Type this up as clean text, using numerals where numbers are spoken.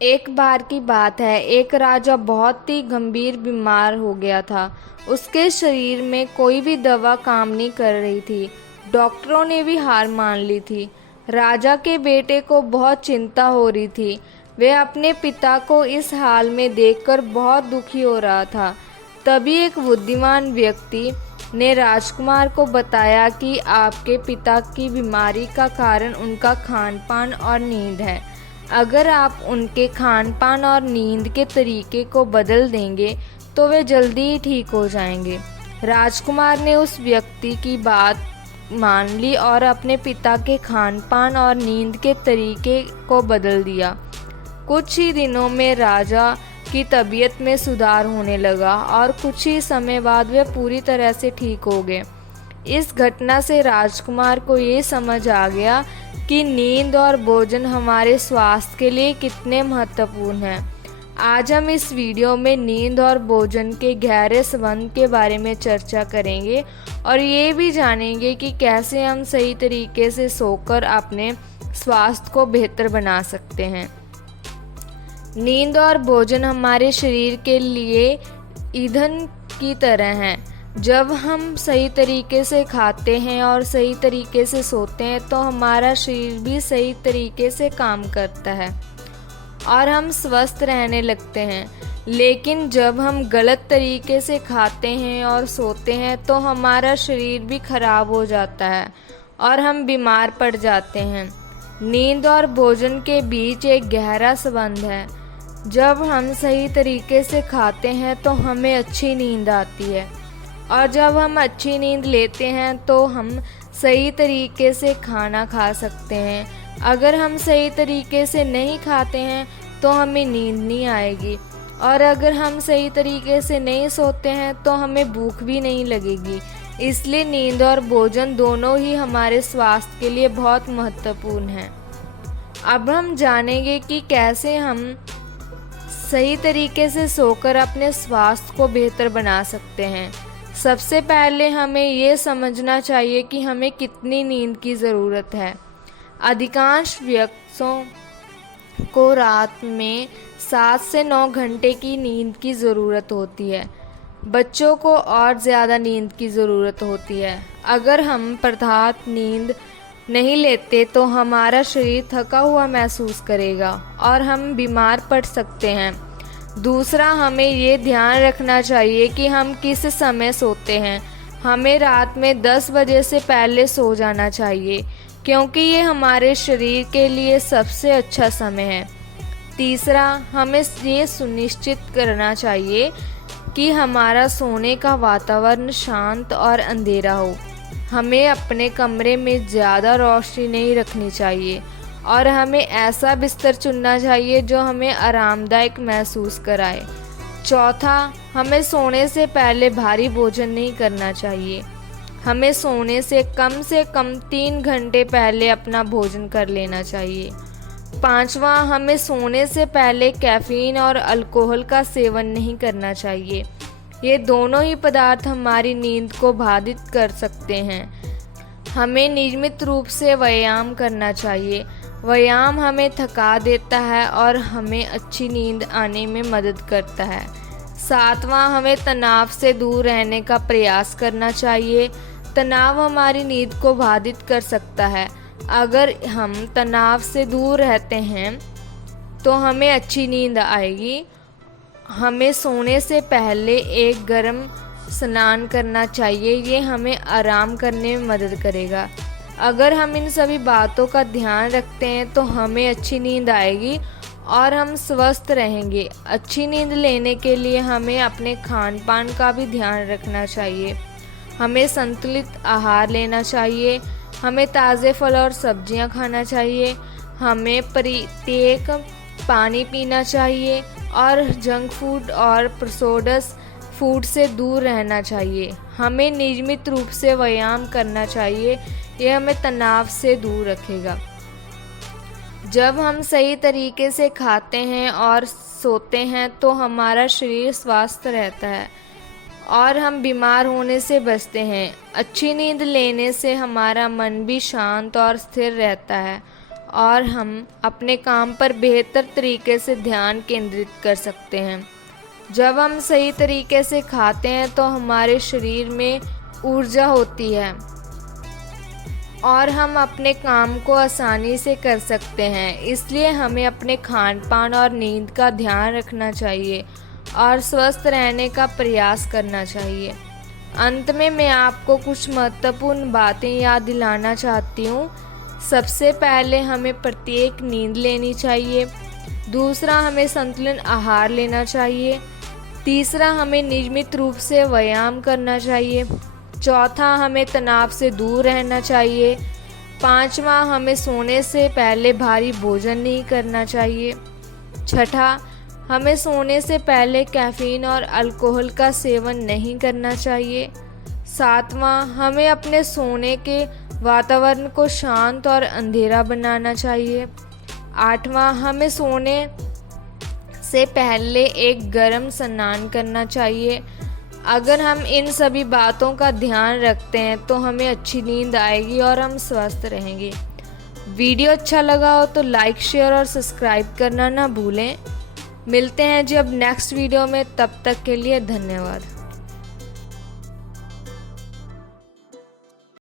एक बार की बात है, एक राजा बहुत ही गंभीर बीमार हो गया था। उसके शरीर में कोई भी दवा काम नहीं कर रही थी। डॉक्टरों ने भी हार मान ली थी। राजा के बेटे को बहुत चिंता हो रही थी। वह अपने पिता को इस हाल में देखकर बहुत दुखी हो रहा था। तभी एक बुद्धिमान व्यक्ति ने राजकुमार को बताया कि आपके पिता की बीमारी का कारण उनका खान पान और नींद है। अगर आप उनके खान पान और नींद के तरीके को बदल देंगे तो वे जल्दी ही ठीक हो जाएंगे। राजकुमार ने उस व्यक्ति की बात मान ली और अपने पिता के खान पान और नींद के तरीके को बदल दिया। कुछ ही दिनों में राजा की तबीयत में सुधार होने लगा और कुछ ही समय बाद वे पूरी तरह से ठीक हो गए। इस घटना से राजकुमार को ये समझ आ गया कि नींद और भोजन हमारे स्वास्थ्य के लिए कितने महत्वपूर्ण हैं। आज हम इस वीडियो में नींद और भोजन के गहरे संबंध के बारे में चर्चा करेंगे और ये भी जानेंगे कि कैसे हम सही तरीके से सोकर अपने स्वास्थ्य को बेहतर बना सकते हैं। नींद और भोजन हमारे शरीर के लिए ईंधन की तरह हैं। जब हम सही तरीके से खाते हैं और सही तरीके से सोते हैं तो हमारा शरीर भी सही तरीके से काम करता है और हम स्वस्थ रहने लगते हैं। लेकिन जब हम गलत तरीके से खाते हैं और सोते हैं तो हमारा शरीर भी खराब हो जाता है और हम बीमार पड़ जाते हैं। नींद और भोजन के बीच एक गहरा संबंध है। जब हम सही तरीके से खाते हैं तो हमें अच्छी नींद आती है और जब हम अच्छी नींद लेते हैं तो हम सही तरीके से खाना खा सकते हैं। अगर हम सही तरीके से नहीं खाते हैं तो हमें नींद नहीं आएगी और अगर हम सही तरीके से नहीं सोते हैं तो हमें भूख भी नहीं लगेगी। इसलिए नींद और भोजन दोनों ही हमारे स्वास्थ्य के लिए बहुत महत्वपूर्ण हैं। अब हम जानेंगे कि कैसे हम सही तरीके से सोकर अपने स्वास्थ्य को बेहतर बना सकते हैं। सबसे पहले हमें ये समझना चाहिए कि हमें कितनी नींद की ज़रूरत है। अधिकांश व्यक्तियों को रात में 7 से 9 घंटे की नींद की ज़रूरत होती है। बच्चों को और ज़्यादा नींद की ज़रूरत होती है। अगर हम पर्याप्त नींद नहीं लेते तो हमारा शरीर थका हुआ महसूस करेगा और हम बीमार पड़ सकते हैं। दूसरा, हमें ये ध्यान रखना चाहिए कि हम किस समय सोते हैं। हमें रात में 10 बजे से पहले सो जाना चाहिए क्योंकि ये हमारे शरीर के लिए सबसे अच्छा समय है। तीसरा, हमें ये सुनिश्चित करना चाहिए कि हमारा सोने का वातावरण शांत और अंधेरा हो। हमें अपने कमरे में ज़्यादा रोशनी नहीं रखनी चाहिए और हमें ऐसा बिस्तर चुनना चाहिए जो हमें आरामदायक महसूस कराए। चौथा, हमें सोने से पहले भारी भोजन नहीं करना चाहिए। हमें सोने से कम 3 घंटे पहले अपना भोजन कर लेना चाहिए। पांचवा, हमें सोने से पहले कैफीन और अल्कोहल का सेवन नहीं करना चाहिए। ये दोनों ही पदार्थ हमारी नींद को बाधित कर सकते हैं। हमें नियमित रूप से व्यायाम करना चाहिए। व्यायाम हमें थका देता है और हमें अच्छी नींद आने में मदद करता है। सातवां, हमें तनाव से दूर रहने का प्रयास करना चाहिए। तनाव हमारी नींद को बाधित कर सकता है। अगर हम तनाव से दूर रहते हैं तो हमें अच्छी नींद आएगी। हमें सोने से पहले एक गर्म स्नान करना चाहिए। ये हमें आराम करने में मदद करेगा। अगर हम इन सभी बातों का ध्यान रखते हैं तो हमें अच्छी नींद आएगी और हम स्वस्थ रहेंगे। अच्छी नींद लेने के लिए हमें अपने खान पान का भी ध्यान रखना चाहिए। हमें संतुलित आहार लेना चाहिए। हमें ताज़े फल और सब्जियां खाना चाहिए। हमें प्रत्येक पानी पीना चाहिए और जंक फूड और प्रोसेस्ड फूड से दूर रहना चाहिए। हमें नियमित रूप से व्यायाम करना चाहिए। यह हमें तनाव से दूर रखेगा। जब हम सही तरीके से खाते हैं और सोते हैं तो हमारा शरीर स्वस्थ रहता है और हम बीमार होने से बचते हैं। अच्छी नींद लेने से हमारा मन भी शांत और स्थिर रहता है और हम अपने काम पर बेहतर तरीके से ध्यान केंद्रित कर सकते हैं। जब हम सही तरीके से खाते हैं तो हमारे शरीर में ऊर्जा होती है और हम अपने काम को आसानी से कर सकते हैं। इसलिए हमें अपने खान पान और नींद का ध्यान रखना चाहिए और स्वस्थ रहने का प्रयास करना चाहिए। अंत में मैं आपको कुछ महत्वपूर्ण बातें याद दिलाना चाहती हूँ। सबसे पहले हमें प्रत्येक नींद लेनी चाहिए। दूसरा, हमें संतुलित आहार लेना चाहिए। तीसरा, हमें नियमित रूप से व्यायाम करना चाहिए। चौथा, हमें तनाव से दूर रहना चाहिए। पांचवा, हमें सोने से पहले भारी भोजन नहीं करना चाहिए। छठा, हमें सोने से पहले कैफीन और अल्कोहल का सेवन नहीं करना चाहिए। सातवां, हमें अपने सोने के वातावरण को शांत और अंधेरा बनाना चाहिए। आठवां, हमें सोने से पहले एक गर्म स्नान करना चाहिए। अगर हम इन सभी बातों का ध्यान रखते हैं तो हमें अच्छी नींद आएगी और हम स्वस्थ रहेंगे। वीडियो अच्छा लगा हो तो लाइक, शेयर और सब्सक्राइब करना ना भूलें। मिलते हैं जी अब नेक्स्ट वीडियो में, तब तक के लिए धन्यवाद।